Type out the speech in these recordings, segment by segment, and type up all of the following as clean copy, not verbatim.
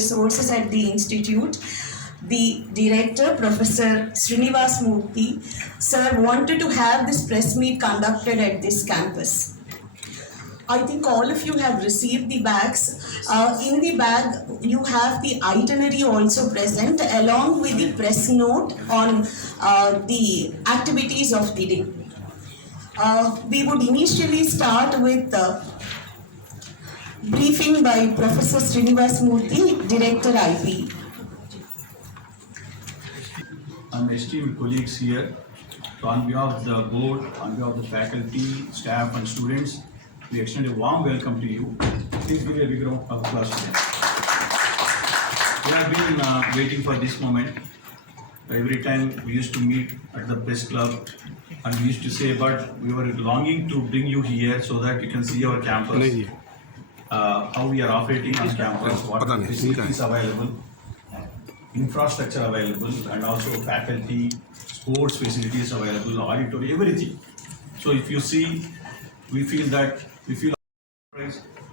Resources at the Institute, the Director, Professor Sreenivasa Murthy, sir, wanted to have this press meet conducted at this campus. I think all of you have received the bags. In the bag, you have the itinerary also present along with the press note on the activities of the day. We would initially start with briefing by Professor Sreenivasa Murthy, Director IPE. And esteemed colleagues here, so on behalf of the board, on behalf of the faculty, staff and students, we extend a warm welcome to you. Please give a big round of applause. We have been waiting for this moment. Every time we used to meet at the press club and we used to say, but we were longing to bring you here so that you can see our campus, how we are operating on campus, what facilities available, infrastructure available, and also faculty, sports facilities available, auditorium, everything. So if you see, we feel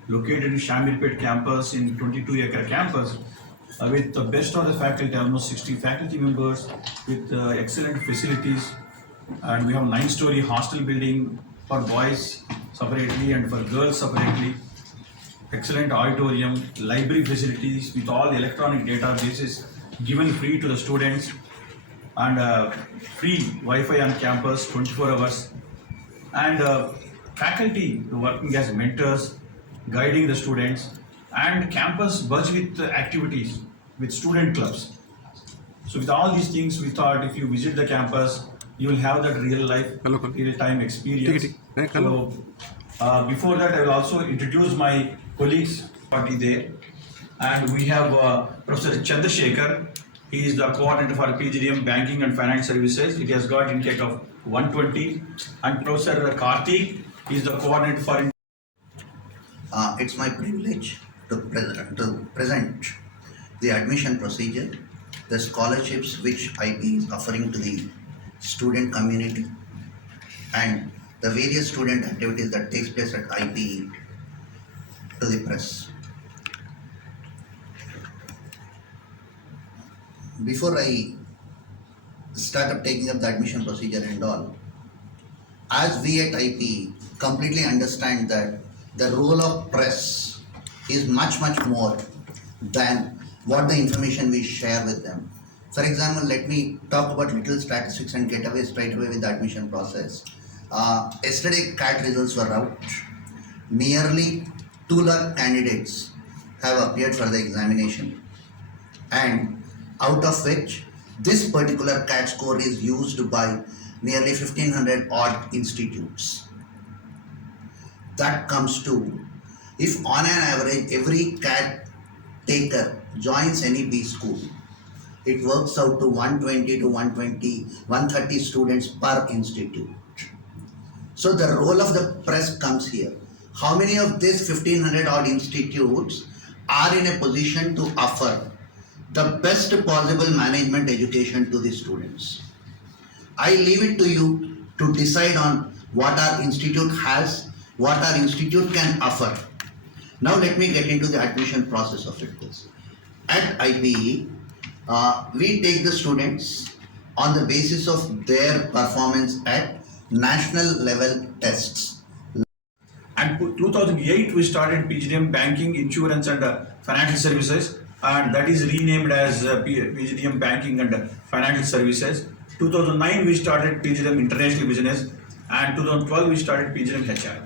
located in Shamirpet campus, in 22-acre campus, with the best of the faculty, almost 60 faculty members, with excellent facilities, and we have 9-story hostel building for boys separately and for girls separately. Excellent auditorium, library facilities with all electronic databases given free to the students, and free Wi-Fi on campus 24 hours, and faculty working as mentors, guiding the students, and campus buzz with activities, with student clubs. So with all these things, we thought if you visit the campus, you will have that real life, real time experience. So before that, I will also introduce my colleagues party there. And we have Professor Chandrasekhar. He is the coordinator for PGDM Banking and Finance Services. It has got intake of 120. And Professor Karthik is the coordinator for. It's my privilege to present the admission procedure, the scholarships which IPE is offering to the student community, and the various student activities that takes place at IPE to the press. Before I start up taking up the admission procedure and all, as we at IPE completely understand that the role of press is much more than what the information we share with them. For example, let me talk about little statistics and get away straight away with the admission process. Yesterday CAT results were out. Nearly 2 lakh candidates have appeared for the examination, and out of which this particular CAT score is used by nearly 1500 odd institutes. That comes to, if on an average every CAT taker joins any B school, it works out to 120 to 130 students per institute. So the role of the press comes here. How many of these 1500 odd institutes are in a position to offer the best possible management education to the students? I leave it to you to decide on what our institute has, what our institute can offer. Now let me get into the admission process of it. At IPE, we take the students on the basis of their performance at national level tests. And 2008 we started PGDM Banking, Insurance and Financial Services, and that is renamed as PGDM Banking and Financial Services. 2009 we started PGDM International Business, and 2012 we started PGDM HR.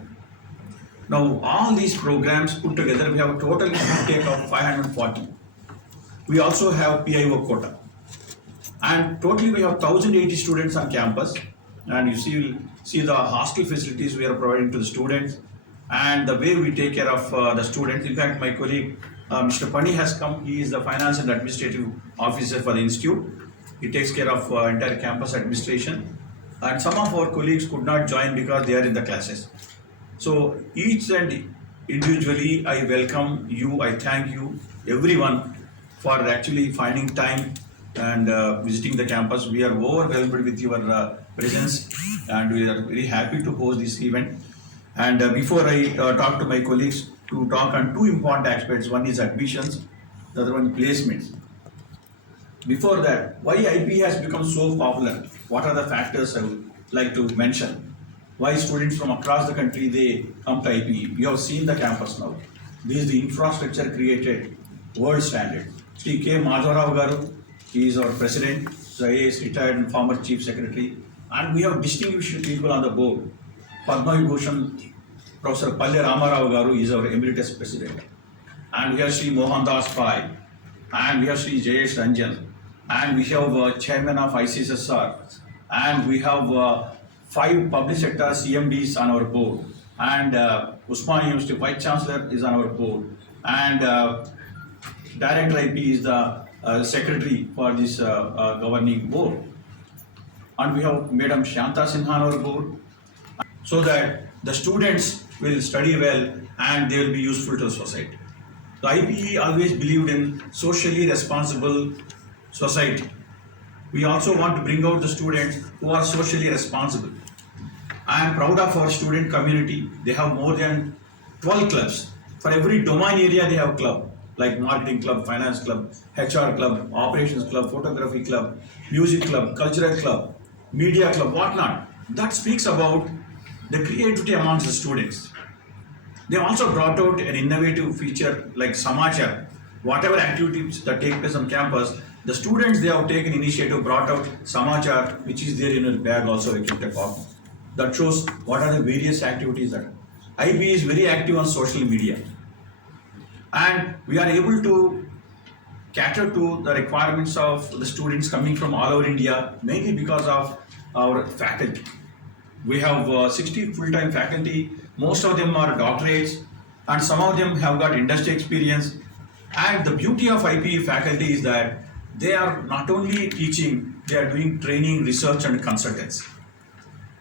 Now all these programs put together, we have a total intake of 540. We also have PIO quota, and totally we have 1080 students on campus. And you see the hostel facilities we are providing to the students, and the way we take care of the students. In fact, my colleague Mr. Pani has come. He is the Finance and Administrative Officer for the Institute. He takes care of entire campus administration, and some of our colleagues could not join because they are in the classes. So each and individually, I welcome you, I thank you, everyone, for actually finding time and visiting the campus. We are overwhelmed with your presence, and we are very happy to host this event. And before I talk to my colleagues to talk on two important aspects, one is admissions the other one placements. Before that, why IPE has become so popular? What are the factors I would like to mention? Why students from across the country they come to IPE? You have seen the campus now. This is the infrastructure created world standard. Sri K. Madhavrao Garu, he is our president, the IAS retired and former chief secretary, and we have distinguished people on the board. Padma Vibhushan, Professor Palya Ramarao Garu is our emeritus president, and we have Sri Mohan Das Pai, and we have Sri Jayesh Ranjan, and we have chairman of ICSSR, and we have 5 public sector CMDs on our board, and Usmania University Vice Chancellor is on our board, and Director IP is the secretary for this governing board, and we have Madam Shanta Sinha on our board, so that the students will study well and they will be useful to the society. The IPE always believed in socially responsible society. We also want to bring out the students who are socially responsible. I am proud of our student community. They have more than 12 clubs. For every domain area they have a club, like marketing club, finance club, HR club, operations club, photography club, music club, cultural club, media club, whatnot. That speaks about the creativity amongst the students. They also brought out an innovative feature like Samachar. Whatever activities that take place on campus, the students they have taken initiative brought out Samachar, which is there in a bag also I kept a copy. That shows what are the various activities that IB is very active on social media. And we are able to cater to the requirements of the students coming from all over India, mainly because of our faculty. We have 60 full-time faculty. Most of them are doctorates, and some of them have got industry experience. And the beauty of IPE faculty is that they are not only teaching, they are doing training, research, and consultancy.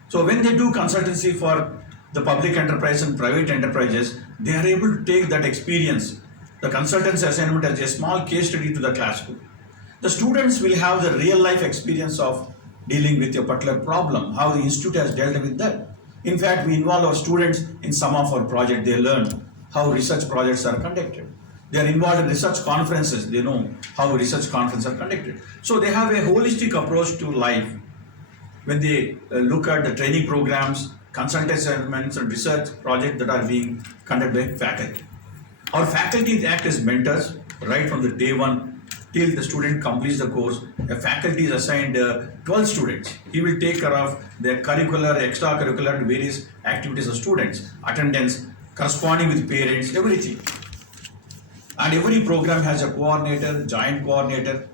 So when they do consultancy for the public enterprise and private enterprises, they are able to take that experience, the consultancy assignment, as a small case study to the classroom. The students will have the real life experience of dealing with a particular problem, how the institute has dealt with that. In fact, we involve our students in some of our projects. They learn how research projects are conducted. They are involved in research conferences. They know how research conferences are conducted. So they have a holistic approach to life. When they look at the training programs, consultancy assignments, and research projects that are being conducted by faculty. Our faculty act as mentors right from the day one till the student completes the course. A faculty is assigned 12 students. He will take care of their curricular, extracurricular, and various activities of students, attendance, corresponding with parents, everything. And every program has a coordinator, joint coordinator,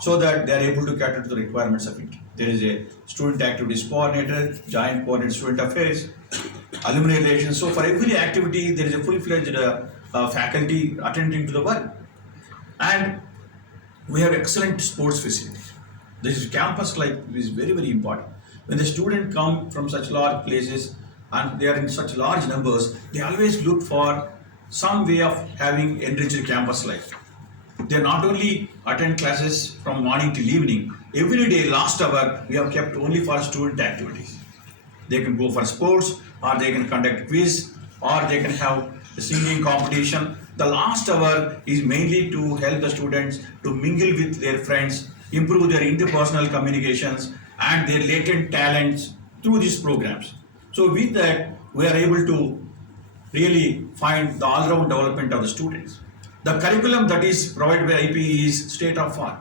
so that they are able to cater to the requirements of it. There is a student activities coordinator, joint coordinator, student affairs, alumni relations. So for every activity, there is a full-fledged faculty attending to the work. And we have excellent sports facilities. This campus life is very, very important. When the students come from such large places and they are in such large numbers, they always look for some way of having enriched campus life. They not only attend classes from morning till evening, every day, last hour, we have kept only for student activities. They can go for sports, or they can conduct quiz, or they can have a singing competition. The last hour is mainly to help the students to mingle with their friends, improve their interpersonal communications, and their latent talents through these programs. So with that, we are able to really find the all-round development of the students. The curriculum that is provided by IPE is state of art.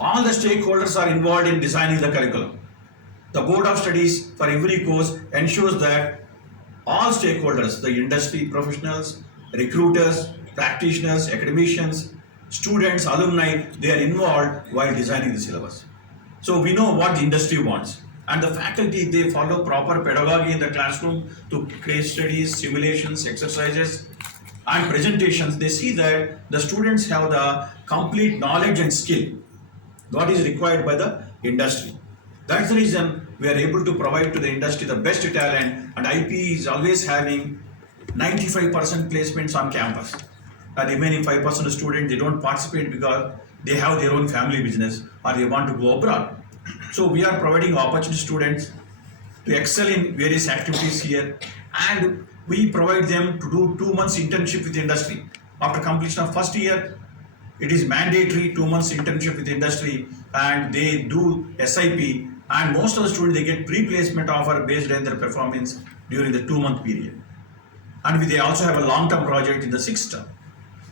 All the stakeholders are involved in designing the curriculum. The Board of Studies for every course ensures that all stakeholders, the industry professionals, recruiters, practitioners, academicians, students, alumni, they are involved while designing the syllabus. So we know what the industry wants. And the faculty, they follow proper pedagogy in the classroom to case studies, simulations, exercises, and presentations. They see that the students have the complete knowledge and skill what is required by the industry. That's the reason we are able to provide to the industry the best talent, and IPE is always having 95% placements on campus. The remaining 5% of students, they don't participate because they have their own family business or they want to go abroad. So we are providing opportunity to students to excel in various activities here, and we provide them to do 2 months internship with the industry. After completion of first year, It is mandatory 2 months internship with industry, and they do SIP, and most of the students they get pre-placement offer based on their performance during the 2-month period. And they also have a long-term project in the 6th term.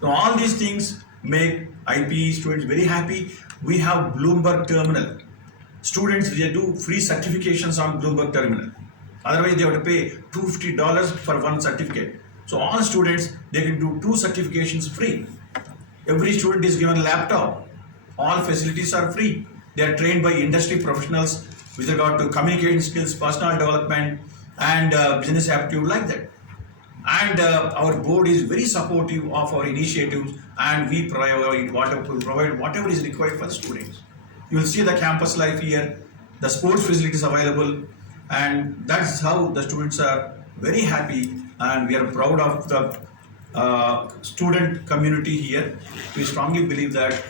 So all these things make IPE students very happy. We have Bloomberg Terminal. Students, they do free certifications on Bloomberg Terminal. Otherwise, they have to pay $250 for one certificate. So all students, they can do 2 certifications free. Every student is given a laptop. All facilities are free. They are trained by industry professionals with regard to communication skills, personal development, and business aptitude like that. And our board is very supportive of our initiatives, and we provide whatever is required for the students. You will see the campus life here, the sports facilities available, and that's how the students are very happy, and we are proud of the student community here. We strongly believe that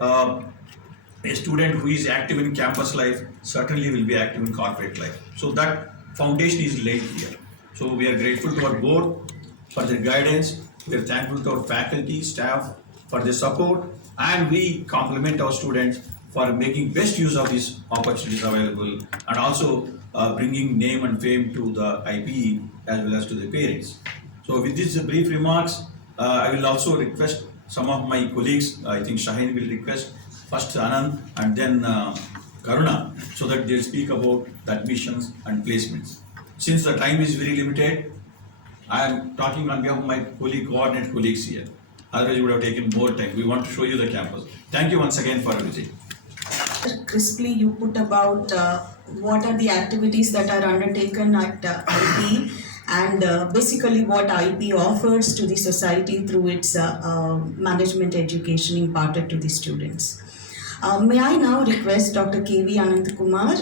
a student who is active in campus life certainly will be active in corporate life. So that foundation is laid here. So we are grateful to our board for their guidance. We are thankful to our faculty, staff for their support, and we compliment our students for making best use of these opportunities available, and also bringing name and fame to the IPE as well as to the parents. So with these brief remarks, I will also request some of my colleagues. I think Shaheen will request first Anand and then Karuna, so that they'll speak about the admissions and placements. Since the time is very limited, I am talking on behalf of my coordinate colleagues here. Otherwise, it would have taken more time. We want to show you the campus. Thank you once again for visiting. Crisply, you put about what are the activities that are undertaken at IPE, and basically what IPE offers to the society through its management education imparted to the students. May I now request Dr. K.V. Anand Kumar,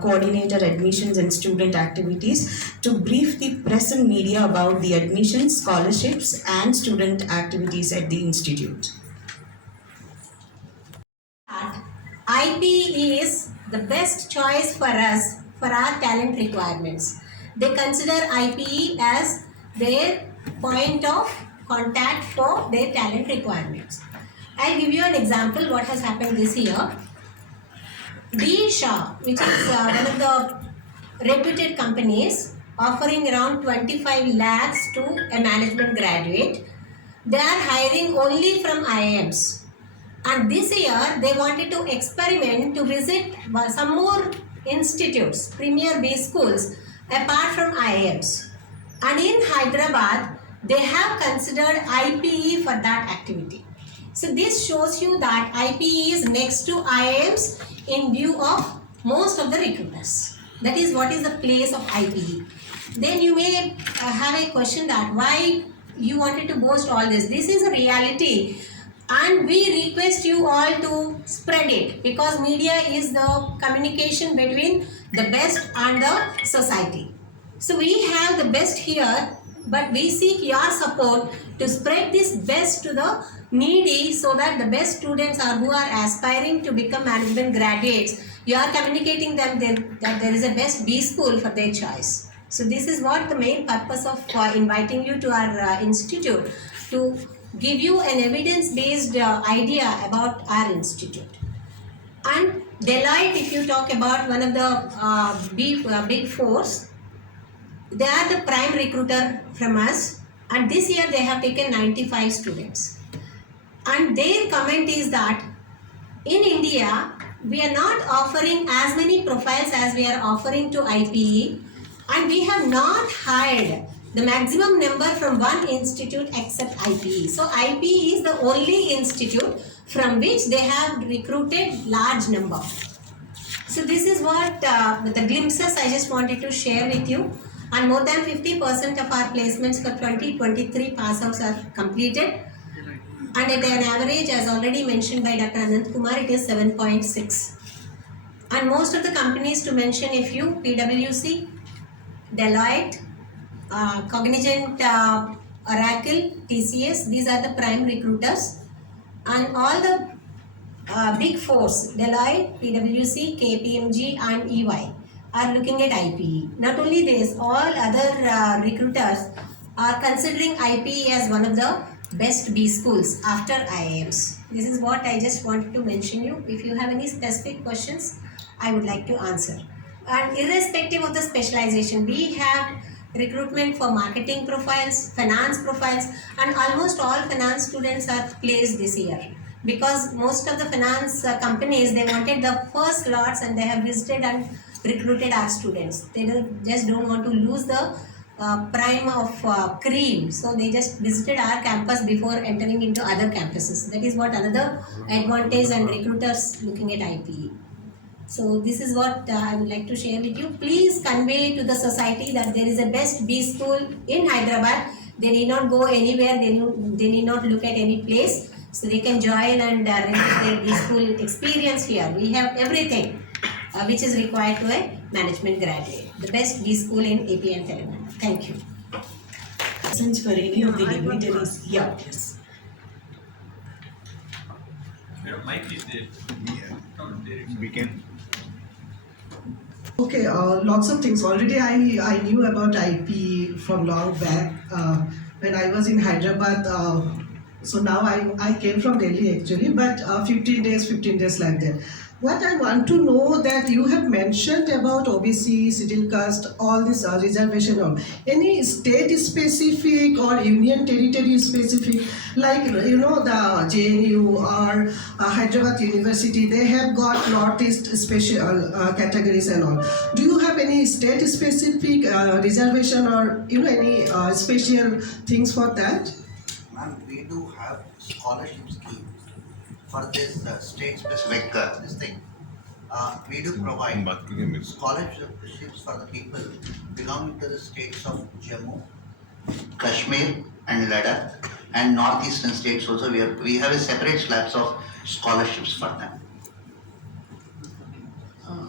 Coordinator Admissions and Student Activities, to brief the press and media about the admissions, scholarships and student activities at the institute. IPE is the best choice for us for our talent requirements. They consider IPE as their point of contact for their talent requirements. I'll give you an example what has happened this year. D. Shah, which is one of the reputed companies offering around 25 lakhs to a management graduate. They are hiring only from IIMs. And this year they wanted to experiment to visit some more institutes, premier B schools apart from IIMs. And in Hyderabad, they have considered IPE for that activity. So this shows you that IPE is next to IIMs in view of most of the recruiters. That is what is the place of IPE. Then you may have a question that why you wanted to boast all this. This is a reality, and we request you all to spread it, because media is the communication between the best and the society. So we have the best here, but we seek your support to spread this best to the needy, so that the best students are who are aspiring to become management graduates, you are communicating them that there is a best B school for their choice. So this is what the main purpose of inviting you to our institute, to give you an evidence-based idea about our institute. And Deloitte, if you talk about one of the big fours, they are the prime recruiter from us, and this year they have taken 95 students. And their comment is that in India, we are not offering as many profiles as we are offering to IPE, and we have not hired the maximum number from one institute except IPE. So IPE is the only institute from which they have recruited large number. So this is what the glimpses I just wanted to share with you. And more than 50% of our placements for 2023 pass outs are completed. And at an average, as already mentioned by Dr. Anand Kumar, it is 7.6. And most of the companies, to mention a few, PwC, Deloitte, Cognizant, Oracle, TCS, these are the prime recruiters. And all the big fours, Deloitte, PwC, KPMG and EY are looking at IPE. Not only this, all other recruiters are considering IPE as one of the best B schools after IIMs. This is what I just wanted to mention you. If you have any specific questions, I would like to answer. And irrespective of the specialization, we have recruitment for marketing profiles, finance profiles, and almost all finance students are placed this year. Because most of the finance companies, they wanted the first lots and they have visited and recruited our students. They just don't want to lose the prime of cream, so they just visited our campus before entering into other campuses. That is what another advantage and recruiters looking at IPE. So this is what I would like to share with you. Please convey to the society that there is a best B school in Hyderabad. They need not go anywhere, they need not look at any place. So they can join and register their B school experience here. We have everything which is required to a management graduate. The best B school in AP and Telangana. Thank you. Since for any of the dignitaries, yeah, yes. Your mic is there. We can. Okay, lots of things. Already I knew about IP from long back when I was in Hyderabad. So now I came from Delhi actually, but 15 days like that. What I want to know that you have mentioned about OBC, scheduled caste, all this reservation on any state specific or union territory specific, like you know the JNU or Hyderabad University, they have got Northeast special categories and all. Do you have any state specific reservation or you know any special things for that? Ma'am, we do have scholarship scheme for this state specific this thing. We do provide scholarships for the people belonging to the states of Jammu, Kashmir and Ladakh, and northeastern states also. We have a separate slabs of scholarships for them.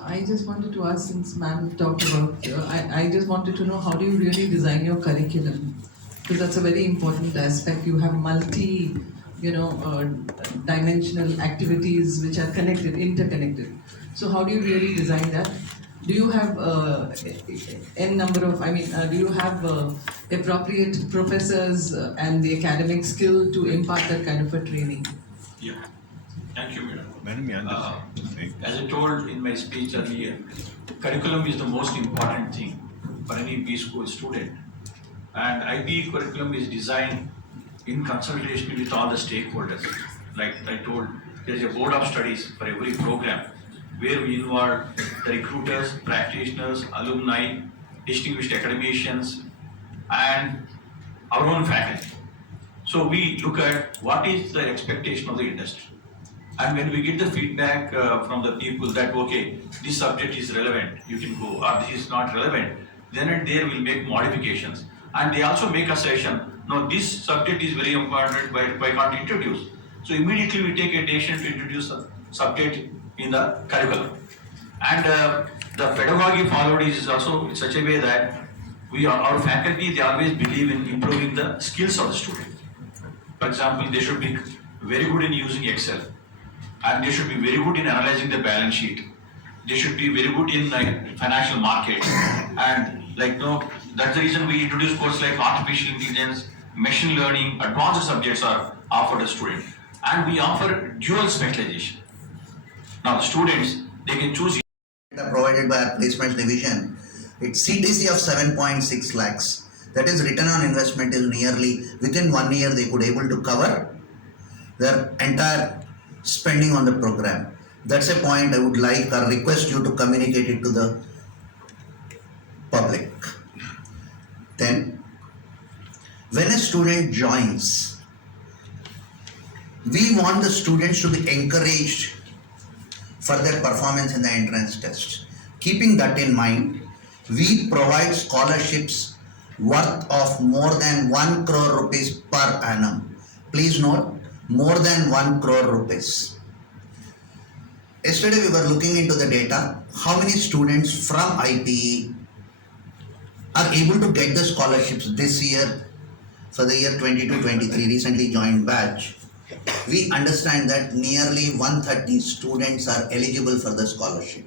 I just wanted to ask, since ma'am talked about, I just wanted to know, how do you really design your curriculum? Because that's a very important aspect. You have multi, dimensional activities which are connected, interconnected. So how do you really design that? Do you have n number of, do you have appropriate professors and the academic skill to impart that kind of a training? Yeah. Thank you, madam. Madam, As I told in my speech earlier, curriculum is the most important thing for any B school student. And IPE curriculum is designed in consultation with all the stakeholders. Like I told, there is a board of studies for every program where we involve the recruiters, practitioners, alumni, distinguished academicians, and our own faculty. So we look at what is the expectation of the industry. And when we get the feedback from the people that, okay, this subject is relevant, you can go, or this is not relevant, then and there we'll make modifications. And they also make a session, no, this subject is very important, why can't introduce? So immediately we take a decision to introduce a subject in the curriculum. And the pedagogy followed is also in such a way that our faculty, they always believe in improving the skills of the student. For example, they should be very good in using Excel, and they should be very good in analyzing the balance sheet. They should be very good in financial markets, and that's the reason we introduce courses like artificial intelligence, machine learning, advanced subjects are offered to students, and we offer dual specialization. Now the students, they can choose. Provided by our placements division, it's CTC of 7.6 lakhs. That is, return on investment is nearly within 1 year they could able to cover their entire spending on the program. That's a point I would like or request you to communicate it to the public. Then, when a student joins, we want the students to be encouraged for their performance in the entrance test. Keeping that in mind, we provide scholarships worth of more than 1 crore rupees per annum. Please note, more than 1 crore rupees. Yesterday we were looking into the data, how many students from IPE are able to get the scholarships this year for the year 22-23, recently joined batch. We understand that nearly 130 students are eligible for the scholarship.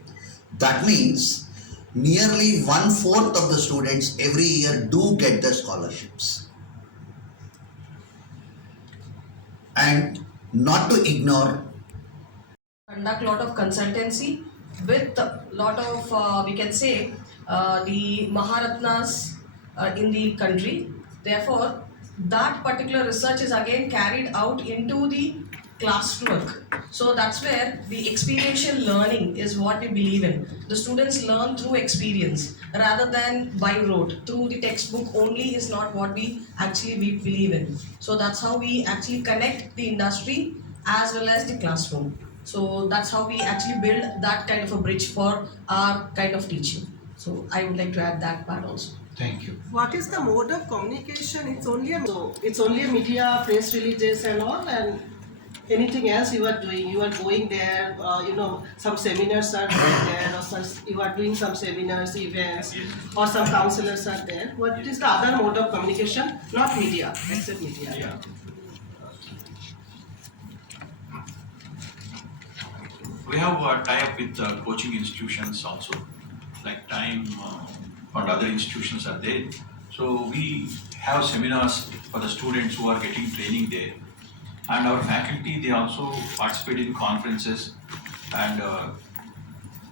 That means nearly 1/4 of the students every year do get the scholarships. and not to ignore. Conduct lot of consultancy with lot of we can say the Maharatnas in the country. Therefore, that particular research is again carried out into the classwork. So that's where the experiential learning is what we believe in. The students learn through experience rather than by rote. Through the textbook only is not what we believe in. So that's how we actually connect the industry as well as the classroom. So that's how we actually build that kind of a bridge for our kind of teaching. So I would like to add that part also. Thank you. What is the mode of communication? It's only a media, press releases and all, and anything else you are doing? You are going there, some seminars are there, or you are doing some seminars, events, or some counselors are there. What is the other mode of communication? Not media, except media. Yeah. We have a tie-up with coaching institutions also, like Time and other institutions are there. So we have seminars for the students who are getting training there. And our faculty, they also participate in conferences and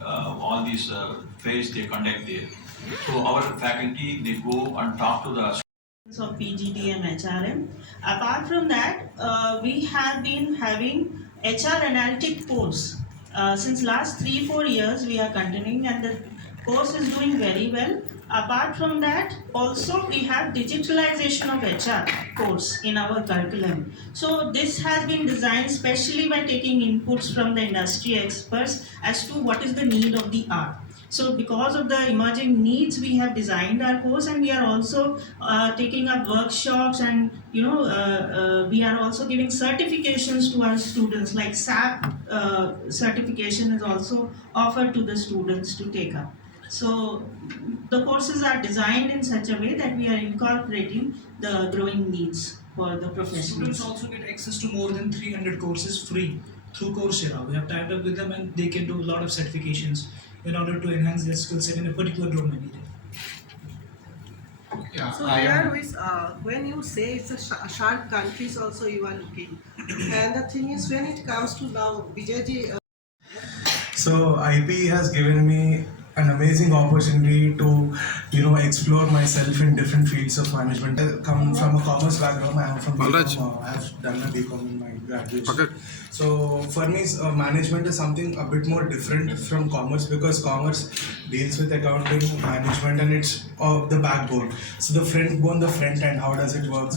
all these fairs they conduct there. So our faculty, they go and talk to the of PGD and HRM. Apart from that, we have been having HR analytic course. Since last 3-4 years we are continuing, and the course is doing very well. Apart from that, also we have digitalization of HR course in our curriculum. So this has been designed specially by taking inputs from the industry experts as to what is the need of the hour. So because of the emerging needs, we have designed our course, and we are also taking up workshops, and we are also giving certifications to our students, like SAP certification is also offered to the students to take up. So the courses are designed in such a way that we are incorporating the growing needs for the professionals. Students also get access to more than 300 courses free through Coursera. We have tied up with them, and they can do a lot of certifications in order to enhance their skill set in a particular domain. Yeah, so here with when you say it's a sharp countries also you are looking, and the thing is when it comes to now Vijayji. So IPE has given me an amazing opportunity to explore myself in different fields of management. I come from a commerce background. I am from BCom. I have done a BCom in my graduation. So for me, management is something a bit more different from commerce, because commerce deals with accounting, management, and it's the backbone. So the front end, how does it work?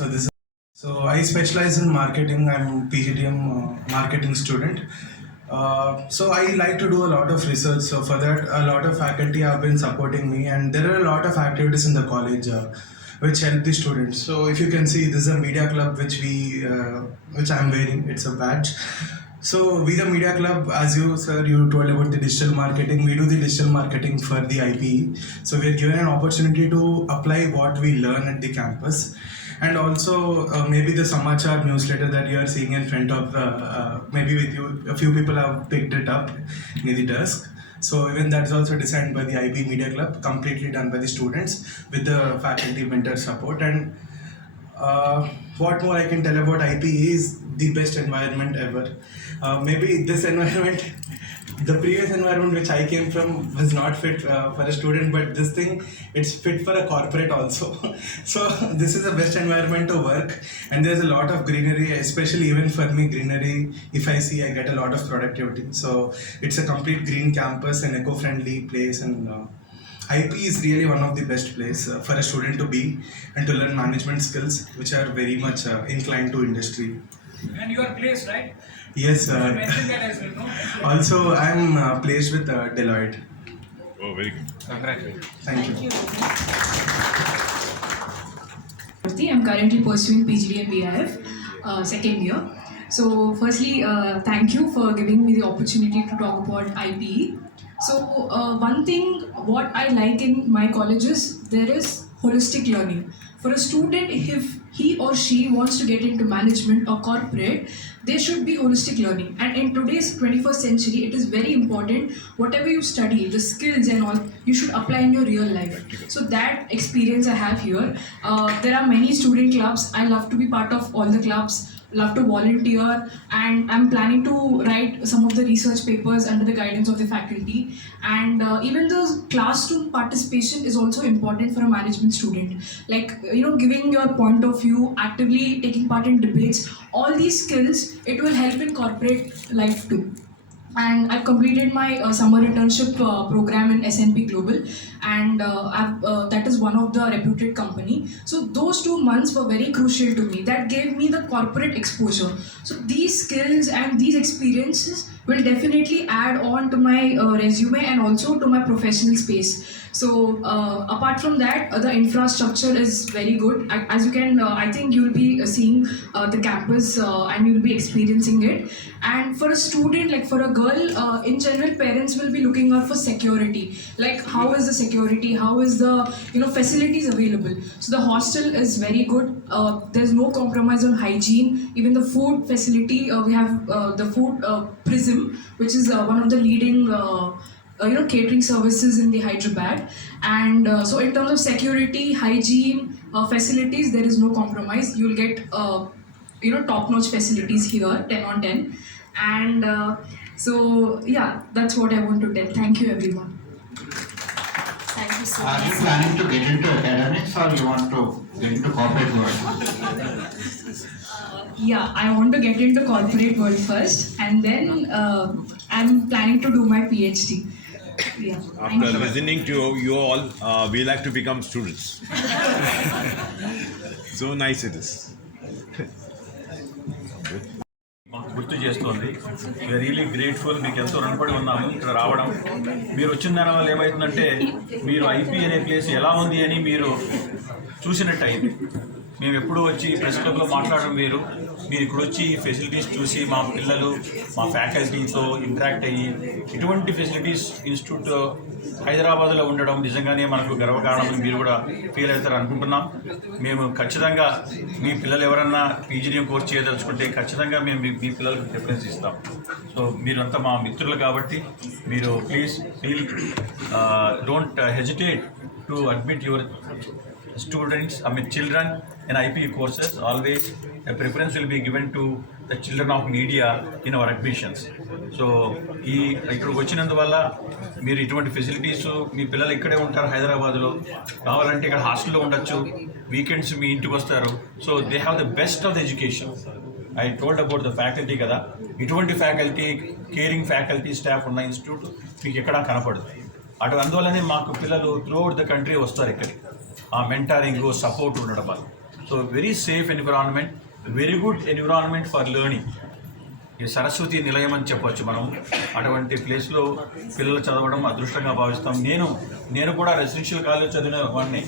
So I specialize in marketing. I'm PGDM marketing student. So I like to do a lot of research. So for that, a lot of faculty have been supporting me, and there are a lot of activities in the college which help the students. So if you can see, this is a media club which I'm wearing. It's a badge. So we the media club, as you told about the digital marketing, we do the digital marketing for the IPE. So we are given an opportunity to apply what we learn at the campus. And also maybe the Samachar newsletter that you are seeing in front of, maybe with you, a few people have picked it up near the desk. So even that is also designed by the IPE Media Club, completely done by the students with the faculty mentor support. And what more I can tell about IPE is the best environment ever. Maybe this environment, the previous environment which I came from was not fit for a student, but this thing, it's fit for a corporate also. So this is the best environment to work, and there's a lot of greenery, especially even for me, greenery, if I see, I get a lot of productivity. So it's a complete green campus, an eco-friendly place, and IPE is really one of the best places for a student to be and to learn management skills, which are very much inclined to industry. And you are placed, right? Yes. You mentioned that as well, no? Also, I am placed with Deloitte. Oh, very good. Congratulations. Thank you. Murthy. I'm currently pursuing PGD and BIF, second year. So, firstly, thank you for giving me the opportunity to talk about IPE. So, one thing what I like in my college is there is holistic learning. For a student, if he or she wants to get into management or corporate, there should be holistic learning. And in today's 21st century, it is very important, whatever you study, the skills and all, you should apply in your real life. So that experience I have here. There are many student clubs. I love to be part of all the clubs. love to volunteer, and I'm planning to write some of the research papers under the guidance of the faculty. And even the classroom participation is also important for a management student. Like, giving your point of view, actively taking part in debates, all these skills, it will help in corporate life too. And I've completed my summer internship program in SNP Global, and that is one of the reputed company. So those 2 months were very crucial to me. That gave me the corporate exposure. So these skills and these experiences will definitely add on to my resume and also to my professional space. So apart from that, the infrastructure is very good. As you can, I think you'll be seeing the campus and you'll be experiencing it. And for a student, like for a girl, in general, parents will be looking out for security. Like, how is the security? How is the facilities available? So the hostel is very good. There's no compromise on hygiene. Even the food facility, we have the food Prism, which is one of the leading catering services in the Hyderabad. And so in terms of security, hygiene, facilities, there is no compromise. You'll get top-notch facilities here, 10 on 10. And so yeah, that's what I want to tell. Thank you, everyone. Thank you so Are you much. planning to get into academics or you want to get into corporate world? Yeah, I want to get into corporate world first, and then I'm planning to do my PhD. Yeah. Thank After you. listening to you all, we like to become students. So nice it is. గుర్తు చేస్తోంది. We are really grateful. మీకు ఎంతో రుణపడి ఉన్నాము ఇక్కడ రావడం. మీరు వచ్చిన దాని వల్ల ఏమవుతుందంటే మీరు ఐపీ అనే ప్లేస్ ఎలా ఉంది అని మీరు చూసినట్టు అయింది. మేము ఎప్పుడు వచ్చి ప్రెస్ క్లబ్లో మాట్లాడడం వేరు, మీరు ఇక్కడ వచ్చి ఫెసిలిటీస్ చూసి మా పిల్లలు మా ఫ్యాకల్టీతో ఇంటరాక్ట్ అయ్యి ఇటువంటి ఫెసిలిటీస్ ఇన్స్టిట్యూట్ హైదరాబాద్లో ఉండడం నిజంగానే మనకు గర్వకారణమని మీరు కూడా ఫీల్ అవుతారు అనుకుంటున్నాం. మేము ఖచ్చితంగా మీ పిల్లలు ఎవరన్నా పీజీడీఎం కోర్స్ చేయదలుచుకుంటే ఖచ్చితంగా మేము మీ పిల్లలకు ప్రిఫరెన్స్ ఇస్తాం. సో మీరంతా మా మిత్రులు కాబట్టి మీరు please don't hesitate to admit your students, children in IPE courses. Always a preference will be given to the children of media in our admissions. So ఇక్కడికి వచ్చినందువల్ల మీరు ఇటువంటి ఫెసిలిటీస్ మీ పిల్లలు ఇక్కడే ఉంటారు హైదరాబాద్లో, కావాలంటే ఇక్కడ హాస్టల్లో ఉండొచ్చు, వీకెండ్స్ మీ ఇంటికి వస్తారు. So they have the best of the education. I told about the faculty కదా, ఇటువంటి ఫ్యాకల్టీ, కేరింగ్ ఫ్యాకల్టీ స్టాఫ్ ఉన్న ఇన్స్టిట్యూట్ మీకు ఎక్కడా కనపడదు. అందువల్లనే మాకు పిల్లలు త్రూఅవుట్ ద కంట్రీ వస్తారు ఇక్కడికి. ఆ మెంటారింగ్ సపోర్ట్ ఉండడం వల్ల. So very safe environment, very good environment for learning. ఈ సరస్వతి నిలయం అని చెప్పొచ్చు మనం. అటువంటి ప్లేస్లో పిల్లలు చదవడం అదృష్టంగా భావిస్తాం. నేను కూడా రెసిడెన్షియల్ కాలేజ్ చదివిన వాడిని.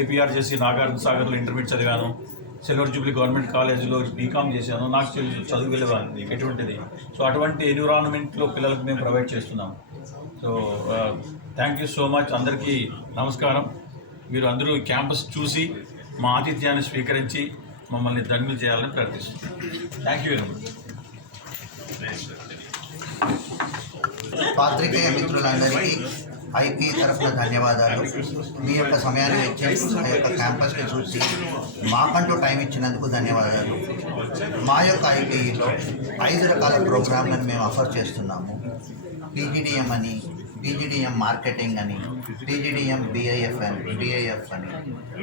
ఏపీఆర్ చేసి నాగార్జున సాగర్లో ఇంటర్మీడియట్ చదివాను. సిల్వర్ జూబ్లీ గవర్నమెంట్ కాలేజ్లో బీకామ్ చేశాను. నాకు చదువు వెళ్ళేవాడిని ఎటువంటిది. సో అటువంటి ఎన్విరాన్మెంట్లో పిల్లలకు మేము ప్రొవైడ్ చేస్తున్నాము. So thank you so much. అందరికీ నమస్కారం. మీరు అందరూ క్యాంపస్ చూసి మా ఆతిథ్యాన్ని స్వీకరించి మమ్మల్ని ధన్యులు చేయాలని ప్రార్థిస్తున్నాం. Thank you very much. పాత్రికేయ మిత్రులందరికీ ఐపీ తరఫున ధన్యవాదాలు. మీ యొక్క సమయాన్ని వెచ్చించి మా యొక్క క్యాంపస్ని చూసి మాకంటూ టైం ఇచ్చినందుకు ధన్యవాదాలు. మా యొక్క ఐపీఈలో 5 రకాల ప్రోగ్రాంలను మేము ఆఫర్ చేస్తున్నాము. పీజీడీఎం అని, పీజీడీఎం మార్కెటింగ్ అని, పీజీడీఎం బిఐఎఫ్ అని,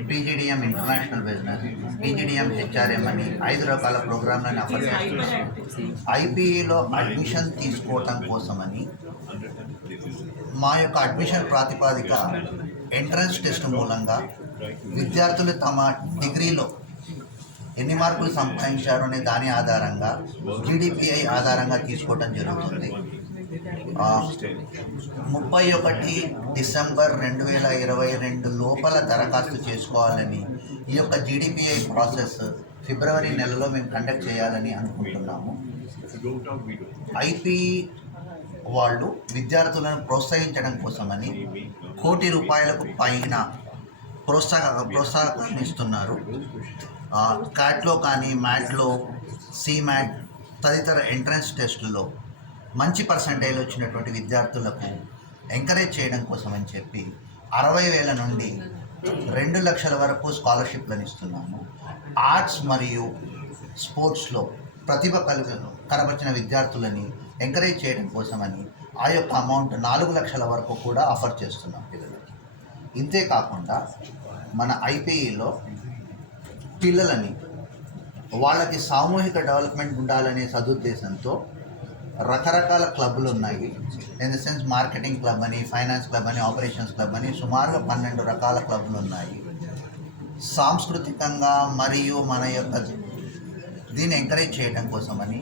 PGDM international business, PGDM HRM అని 5 రకాల ప్రోగ్రాంలను ఆఫర్ చేస్తున్నాము. ఐపీఈలో అడ్మిషన్ తీసుకోవటం కోసమని మా యొక్క అడ్మిషన్ ప్రాతిపాదిక ఎంట్రన్స్ టెస్ట్ మూలంగా విద్యార్థులు తమ డిగ్రీలో ఎన్ని మార్కులు సంపాదించారు అనే దాని ఆధారంగా జీడీపీఐ ఆధారంగా తీసుకోవటం జరుగుతుంది. 31 డిసెంబర్ 2022 లోపల దరఖాస్తు చేసుకోవాలని ఈ యొక్క జీడీపీఐ ప్రాసెస్ ఫిబ్రవరి నెలలో మేము కండక్ట్ చేయాలని అనుకుంటున్నాము. ఐపీఈ వాళ్ళు విద్యార్థులను ప్రోత్సహించడం కోసమని ₹1 కోటి పైన ప్రోత్సాహాన్ని ఇస్తున్నారు. క్యాట్లో కానీ, మ్యాట్లో, సీమ్యాట్ తదితర ఎంట్రన్స్ టెస్టుల్లో మంచి పర్సంటేజ్ వచ్చినటువంటి విద్యార్థులకు ఎంకరేజ్ చేయడం కోసం అని చెప్పి 60,000 నుండి 2 లక్షల వరకు స్కాలర్షిప్లను ఇస్తున్నాము. ఆర్ట్స్ మరియు స్పోర్ట్స్లో ప్రతిభ కనబరిచిన విద్యార్థులని ఎంకరేజ్ చేయడం కోసమని ఆ యొక్క అమౌంట్ 4 లక్షల వరకు కూడా ఆఫర్ చేస్తున్నాం పిల్లలకి. ఇంతే కాకుండా మన ఐపీఈలో పిల్లలని వాళ్ళకి సామూహిక డెవలప్మెంట్ ఉండాలనే సదుద్దేశంతో రకరకాల క్లబ్లు ఉన్నాయి. In the sense marketing club అని, ఫైనాన్స్ క్లబ్ అని, ఆపరేషన్స్ క్లబ్ అని సుమారుగా 12 రకాల క్లబ్లు ఉన్నాయి. సాంస్కృతికంగా మరియు మన యొక్క దీన్ని ఎంకరేజ్ చేయడం కోసమని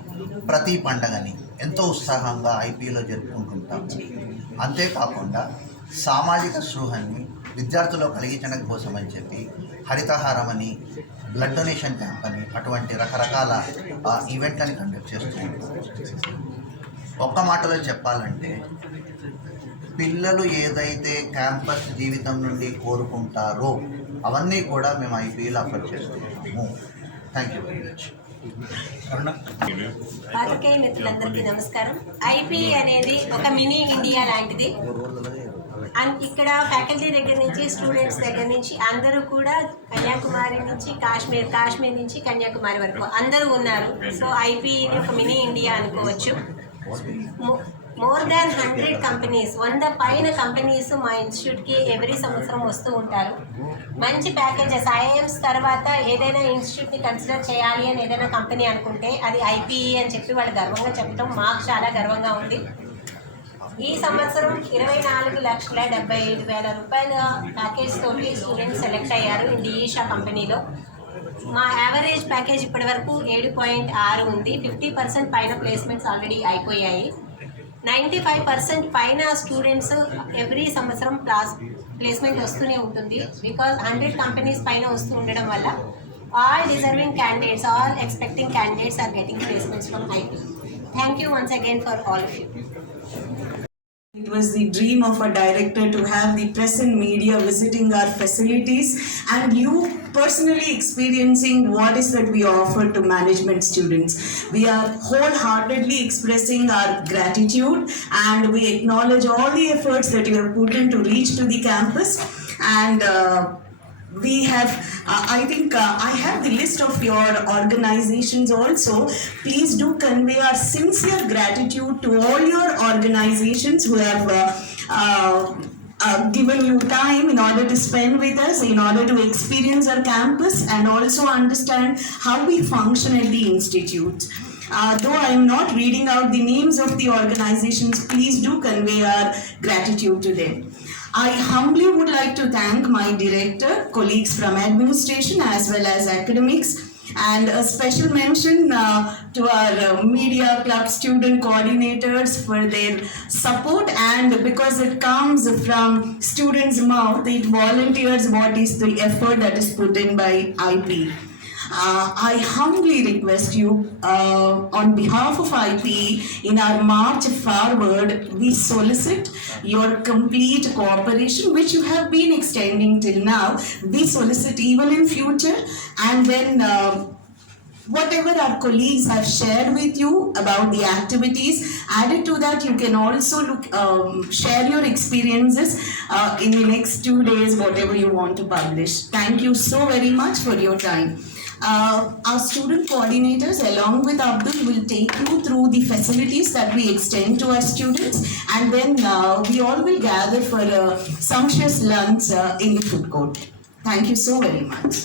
ప్రతి పండగని ఎంతో ఉత్సాహంగా ఐపీలో జరుపుకుంటుంటాం. అంతేకాకుండా సామాజిక స్పృహని విద్యార్థుల్లో కలిగించడం కోసం అని చెప్పి హరితహారం అని, బ్లడ్ డొనేషన్ క్యాంప్ అని అటువంటి రకరకాల ఈవెంట్లని కండక్ట్ చేస్తూ ఉంటాం. ఒక్క మాటలో చెప్పాలంటే పిల్లలు ఏదైతే క్యాంపస్ జీవితం నుండి కోరుకుంటారో అవన్నీ కూడా మేము ఐపీలో ఆఫర్ చేస్తున్నాము. Thank you very much. పాత్రికేయ మిత్రులందరికీ నమస్కారం. ఐపీఈ అనేది ఒక మినీ ఇండియా లాంటిది. ఇక్కడ ఫ్యాకల్టీ దగ్గర నుంచి, స్టూడెంట్స్ దగ్గర నుంచి అందరూ కూడా కన్యాకుమారి నుంచి కాశ్మీర్ నుంచి కన్యాకుమారి వరకు అందరూ ఉన్నారు. సో ఐపీఈని ఒక మినీ ఇండియా అనుకోవచ్చు. మోర్ దాన్ 100 కంపెనీస్, 100 పైన కంపెనీస్ మా ఇన్స్టిట్యూట్కి ఎవ్రీ సంవత్సరం వస్తూ ఉంటారు. మంచి ప్యాకేజెస్, ఐఐఎమ్స్ తర్వాత ఏదైనా ఇన్స్టిట్యూట్ని కన్సిడర్ చేయాలి అని ఏదైనా కంపెనీ అనుకుంటే అది ఐపీఈ అని చెప్పి వాళ్ళు గర్వంగా చెప్పడం మాకు చాలా గర్వంగా ఉంది. ఈ సంవత్సరం 24,75,000 రూపాయల ప్యాకేజ్ తోటి స్టూడెంట్స్ సెలెక్ట్ అయ్యారు డిఈషా కంపెనీలో. మా యావరేజ్ ప్యాకేజ్ ఇప్పటి వరకు 7.6 ఉంది. 50% పైన ప్లేస్మెంట్స్ ఆల్రెడీ అయిపోయాయి. 95% పైన స్టూడెంట్స్ ఎవ్రీ సంవత్సరం ప్లేస్మెంట్ వస్తూనే ఉంటుంది. బికాజ్ 100 కంపెనీస్ పైన వస్తూ ఉండడం వల్ల all deserving candidates, all expecting candidates are getting placements from IPE. Thank you once again for all of you. It was the dream of a director to have the press and media visiting our facilities and you personally experiencing what is that we offer to management students. We are wholeheartedly expressing our gratitude and we acknowledge all the efforts that you have put in to reach to the campus and we have, I think I have the list of your organizations also. Please do convey our sincere gratitude to all your organizations who have given you time in order to spend with us, in order to experience our campus and also understand how we function at the institute. Though I am not reading out the names of the organizations, please do convey our gratitude to them. I humbly would like to thank my director, colleagues from administration as well as academics, and a special mention to our media club student coordinators for their support, and because it comes from students' mouth, it volunteers what is the effort that is put in by IPE. I humbly request you on behalf of IPE in our march forward, we solicit your complete cooperation which you have been extending till now. We solicit even in future, and then whatever our colleagues have shared with you about the activities, added to that you can also share your experiences in the next 2 days, whatever you want to publish. Thank you so very much for your time. Our student coordinators along with Abdul will take you through the facilities that we extend to our students, and then we all will gather for a sumptuous lunch in the food court. Thank you so very much.